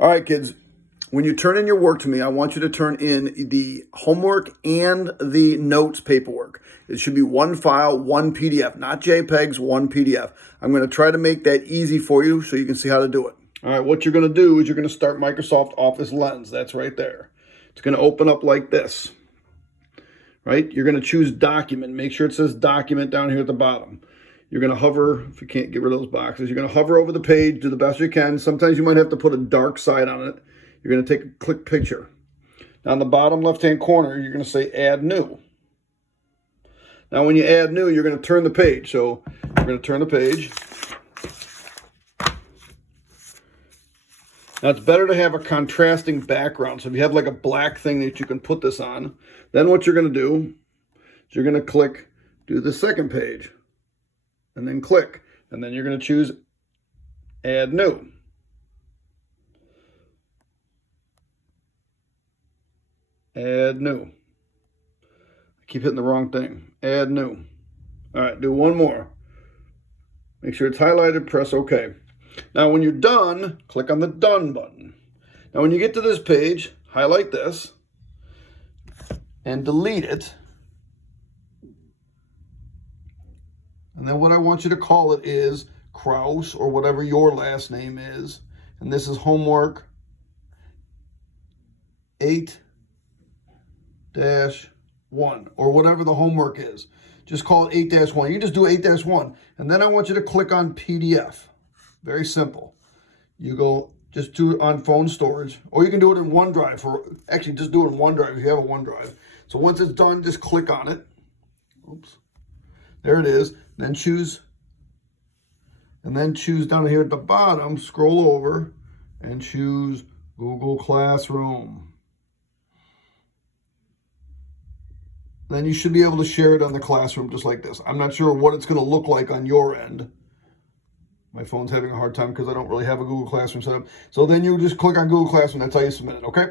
All right, kids, when you turn in your work to me, I want you to turn in the homework and the notes paperwork. It should be one file, one PDF, not JPEGs, one PDF. I'm going to try to make that easy for you so you can see how to do it. All right, what you're going to do is you're going to start Microsoft Office Lens. That's right there. It's going to open up like this, right? You're going to choose Document. Make sure it says Document down here at the bottom. You're going to hover, if you can't get rid of those boxes, you're going to hover over the page, do the best you can. Sometimes you might have to put a dark side on it. You're going to take a click picture. Now, on the bottom left-hand corner, you're going to say Add New. Now, when you add new, you're going to turn the page. So you're going to turn the page. Now, it's better to have a contrasting background. So if you have like a black thing that you can put this on, then what you're going to do is you're going to click, do the second page. And then click, and then you're going to choose Add New. Add New. I keep hitting the wrong thing. Add New. All right, do one more. Make sure it's highlighted, press OK. Now, when you're done, click on the Done button. Now, when you get to this page, highlight this and delete it. And then what I want you to call it is Kraus, or whatever your last name is. And this is homework 8-1, or whatever the homework is. Just call it 8-1. You just do 8-1. And then I want you to click on PDF. Very simple. You go, just do it on phone storage, or you can do it in OneDrive. Actually, just do it in OneDrive if you have a OneDrive. So once it's done, just click on it. Oops. There it is. Then choose down here at the bottom, scroll over and choose Google Classroom. Then you should be able to share it on the Classroom just like this. I'm not sure what it's going to look like on your end. My phone's having a hard time because I don't really have a Google Classroom set up. So then you just click on Google Classroom. That's how you submit it, okay?